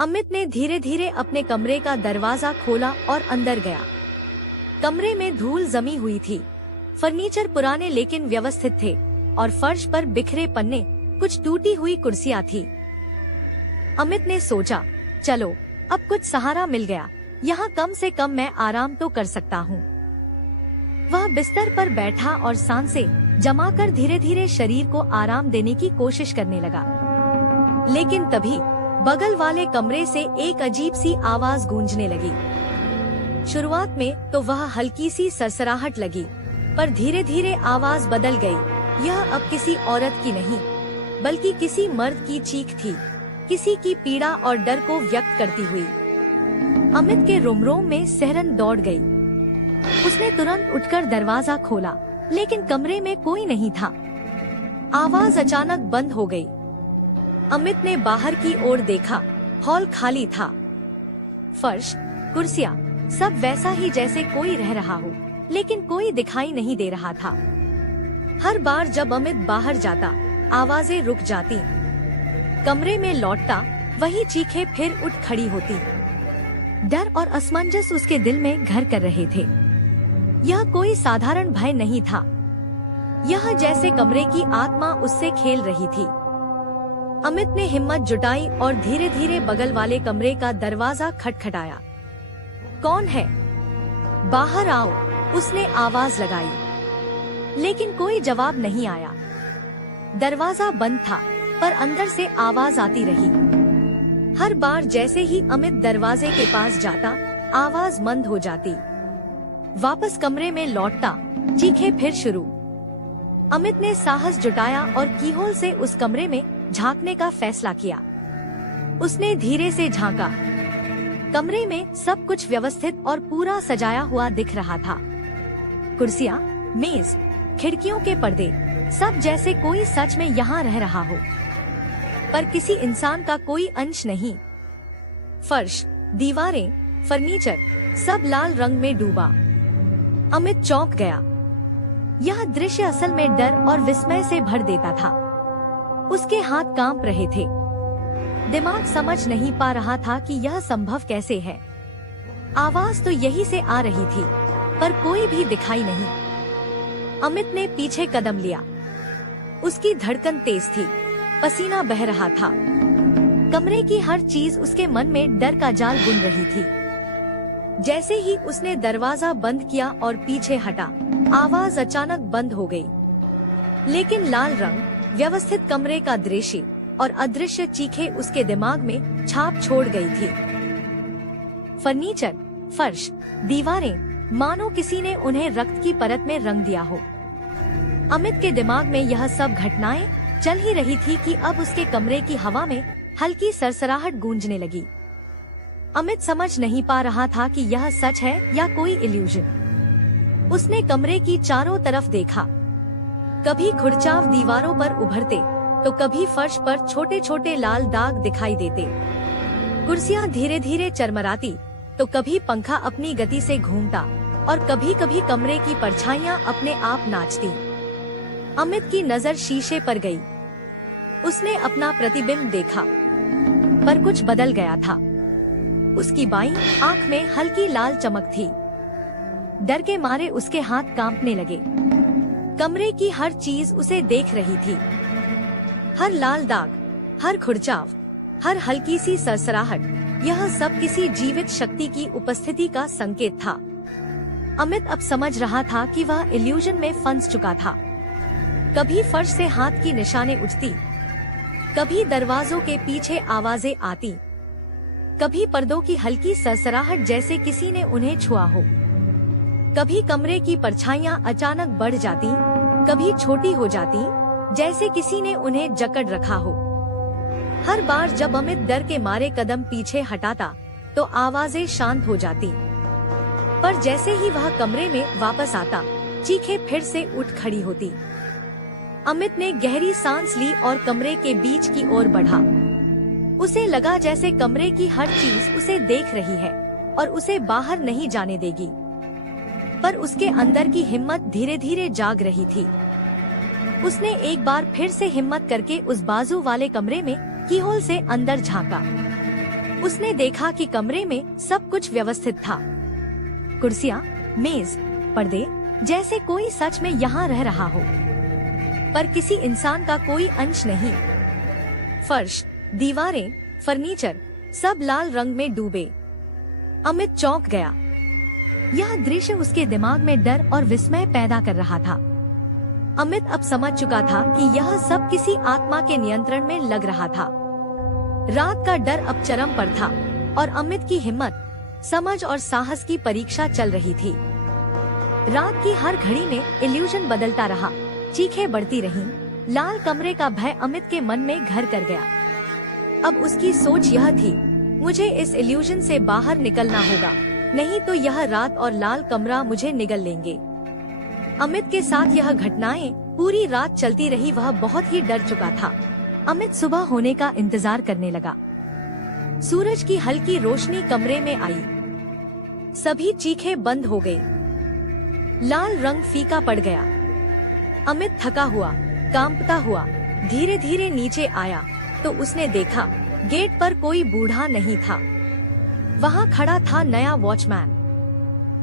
अमित ने धीरे धीरे अपने कमरे का दरवाजा खोला और अंदर गया। कमरे में धूल जमी हुई थी। फर्नीचर पुराने लेकिन व्यवस्थित थे और फर्श पर बिखरे पन्ने, कुछ टूटी हुई कुर्सियां थी। अमित ने सोचा, चलो अब कुछ सहारा मिल गया, यहाँ कम से कम मैं आराम तो कर सकता हूँ। वह बिस्तर पर बैठा और सांसें जमाकर धीरे धीरे शरीर को आराम देने की कोशिश करने लगा। लेकिन तभी बगल वाले कमरे से एक अजीब सी आवाज गूंजने लगी। शुरुआत में तो वह हल्की सी सरसराहट लगी, पर धीरे धीरे आवाज बदल गई। यह अब किसी औरत की नहीं, बल्कि किसी मर्द की चीख थी, किसी की पीड़ा और डर को व्यक्त करती हुई। अमित के रोम-रोम में सिहरन दौड़ गई। उसने तुरंत उठकर दरवाजा खोला, लेकिन कमरे में कोई नहीं था। आवाज अचानक बंद हो गई। अमित ने बाहर की ओर देखा। हॉल खाली था। फर्श, कुर्सियां, सब वैसा ही जैसे कोई रह रहा हो, लेकिन कोई दिखाई नहीं दे रहा था। हर बार जब अमित बाहर जाता, आवाजें रुक जाती। कमरे में लौटता, वही चीखें फिर उठ खड़ी होती। डर और असमंजस उसके दिल में घर कर रहे थे। यह कोई साधारण भय नहीं था। यह जैसे कमरे की आत्मा उससे खेल रही थी। अमित ने हिम्मत जुटाई और धीरे धीरे बगल वाले कमरे का दरवाजा खटखटाया। कौन है? बाहर आओ, उसने आवाज लगाई। लेकिन कोई जवाब नहीं आया। दरवाजा बंद था, पर अंदर से आवाज आती रही। हर बार जैसे ही अमित दरवाजे के पास जाता, आवाज मंद हो जाती। वापस कमरे में लौटता, चीखें फिर शुरू। अमित ने साहस जुटाया और कीहोल से उस कमरे में झांकने का फैसला किया। उसने धीरे से झांका। कमरे में सब कुछ व्यवस्थित और पूरा सजाया हुआ दिख रहा था। कुर्सियां, मेज, खिड़कियों के पर्दे, सब जैसे कोई सच में यहाँ रह रहा हो, पर किसी इंसान का कोई अंश नहीं। फर्श, दीवारें, फर्नीचर, सब लाल रंग में डूबा। अमित चौंक गया। यह दृश्य असल में डर और विस्मय से भर देता था। उसके हाथ कांप रहे थे। दिमाग समझ नहीं पा रहा था कि यह संभव कैसे है। आवाज तो यही से आ रही थी, पर कोई भी दिखाई नहीं। अमित ने पीछे कदम लिया। उसकी धड़कन तेज थी, पसीना बह रहा था। कमरे की हर चीज उसके मन में डर का जाल बुन रही थी। जैसे ही उसने दरवाजा बंद किया और पीछे हटा, आवाज अचानक बंद हो गई। लेकिन लाल रंग, व्यवस्थित कमरे का दृश्य और अदृश्य चीखें उसके दिमाग में छाप छोड़ गई थी। फर्नीचर, फर्श, दीवारें, मानो किसी ने उन्हें रक्त की परत में रंग दिया हो। अमित के दिमाग में यह सब घटनाएं चल ही रही थी कि अब उसके कमरे की हवा में हल्की सरसराहट गूंजने लगी। अमित समझ नहीं पा रहा था कि यह सच है या कोई इल्यूजन। उसने कमरे की चारों तरफ देखा। कभी खुरचाव दीवारों पर उभरते, तो कभी फर्श पर छोटे छोटे लाल दाग दिखाई देते। कुर्सियां धीरे धीरे चरमराती, तो कभी पंखा अपनी गति से घूमता और कभी कभी कमरे की परछाइयां अपने आप नाचती। अमित की नजर शीशे पर गई। उसने अपना प्रतिबिंब देखा, पर कुछ बदल गया था। उसकी बाईं आंख में हल्की लाल चमक थी। डर के मारे उसके हाथ कांपने लगे। कमरे की हर चीज उसे देख रही थी। हर लाल दाग, हर खुरचाव, हर हल्की सी सरसराहट, यह सब किसी जीवित शक्ति की उपस्थिति का संकेत था। अमित अब समझ रहा था कि वह इल्यूजन में फंस चुका था। कभी फर्श से हाथ की निशानें उठती, कभी दरवाजों के पीछे आवाजें आती, कभी पर्दों की हल्की सरसराहट जैसे किसी ने उन्हें छुआ हो। कभी कमरे की परछाइयां अचानक बढ़ जाती, कभी छोटी हो जाती, जैसे किसी ने उन्हें जकड़ रखा हो। हर बार जब अमित डर के मारे कदम पीछे हटाता, तो आवाजें शांत हो जाती। पर जैसे ही वह कमरे में वापस आता, चीखें फिर से उठ खड़ी होती। अमित ने गहरी सांस ली और कमरे के बीच की ओर बढ़ा। उसे लगा जैसे कमरे की हर चीज उसे देख रही है और उसे बाहर नहीं जाने देगी। पर उसके अंदर की हिम्मत धीरे धीरे जाग रही थी। उसने एक बार फिर से हिम्मत करके उस बाजू वाले कमरे में कीहोल से अंदर झांका। उसने देखा कि कमरे में सब कुछ व्यवस्थित था। कुर्सियाँ, मेज, पर्दे, जैसे कोई सच में यहाँ रह रहा हो, पर किसी इंसान का कोई अंश नहीं। फर्श, दीवारें, फर्नीचर सब लाल रंग में डूबे। अमित चौंक गया। यह दृश्य उसके दिमाग में डर और विस्मय पैदा कर रहा था। अमित अब समझ चुका था कि यह सब किसी आत्मा के नियंत्रण में लग रहा था। रात का डर अब चरम पर था और अमित की हिम्मत, समझ और साहस की परीक्षा चल रही थी। रात की हर घड़ी में इल्यूजन बदलता रहा, चीखें बढ़ती रहीं, लाल कमरे का भय अमित के मन में घर कर गया। अब उसकी सोच यह थी, मुझे इस इल्यूजन से बाहर निकलना होगा, नहीं तो यह रात और लाल कमरा मुझे निगल लेंगे। अमित के साथ यह घटनाएं पूरी रात चलती रही। वह बहुत ही डर चुका था। अमित सुबह होने का इंतजार करने लगा। सूरज की हल्की रोशनी कमरे में आई। सभी चीखें बंद हो गई। लाल रंग फीका पड़ गया। अमित थका हुआ, कांपता हुआ धीरे धीरे नीचे आया तो उसने देखा गेट पर कोई बूढ़ा नहीं था। वहाँ खड़ा था नया वॉचमैन।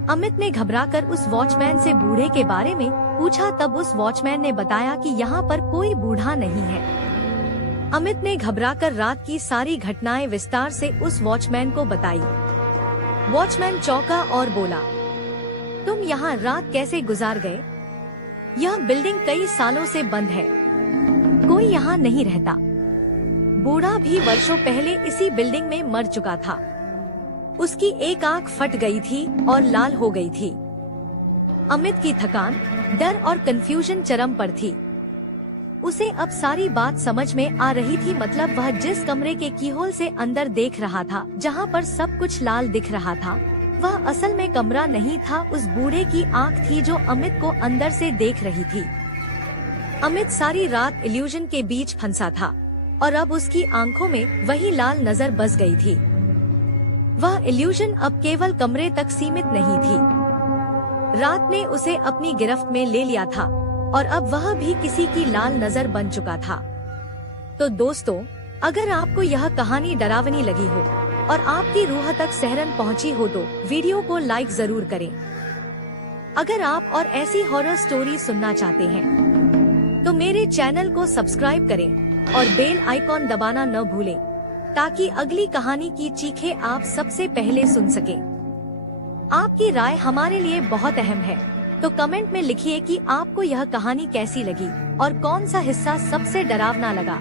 अमित ने घबराकर उस वॉचमैन से बूढ़े के बारे में पूछा। तब उस वॉचमैन ने बताया कि यहाँ पर कोई बूढ़ा नहीं है। अमित ने घबराकर रात की सारी घटनाएं विस्तार से उस वॉचमैन को बताई। वॉचमैन चौंका और बोला, तुम यहाँ रात कैसे गुजार गए? यह बिल्डिंग कई सालों से बंद है, कोई यहाँ नहीं रहता। बूढ़ा भी वर्षों पहले इसी बिल्डिंग में मर चुका था। उसकी एक आंख फट गई थी और लाल हो गई थी। अमित की थकान, डर और कंफ्यूजन चरम पर थी। उसे अब सारी बात समझ में आ रही थी। मतलब वह जिस कमरे के कीहोल से अंदर देख रहा था, जहाँ पर सब कुछ लाल दिख रहा था, वह असल में कमरा नहीं था, उस बूढ़े की आंख थी जो अमित को अंदर से देख रही थी। अमित सारी रात इल्यूजन के बीच फंसा था और अब उसकी आंखों में वही लाल नजर बस गई थी। वह इल्यूजन अब केवल कमरे तक सीमित नहीं थी। रात ने उसे अपनी गिरफ्त में ले लिया था और अब वह भी किसी की लाल नजर बन चुका था। तो दोस्तों, अगर आपको यह कहानी डरावनी लगी हो और आपकी रूह तक सहरन पहुंची हो तो वीडियो को लाइक जरूर करें। अगर आप और ऐसी हॉरर स्टोरी सुनना चाहते हैं तो मेरे चैनल को सब्सक्राइब करें और बेल आइकॉन दबाना न भूलें, ताकि अगली कहानी की चीखें आप सबसे पहले सुन सकें। आपकी राय हमारे लिए बहुत अहम है, तो कमेंट में लिखिए कि आपको यह कहानी कैसी लगी और कौन सा हिस्सा सबसे डरावना लगा।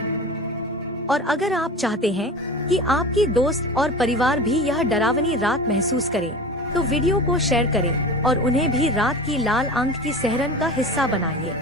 और अगर आप चाहते हैं कि आपकी दोस्त और परिवार भी यह डरावनी रात महसूस करें, तो वीडियो को शेयर करें और उन्हें भी रात की लाल आंख की सहरन का हिस्सा बनाइए।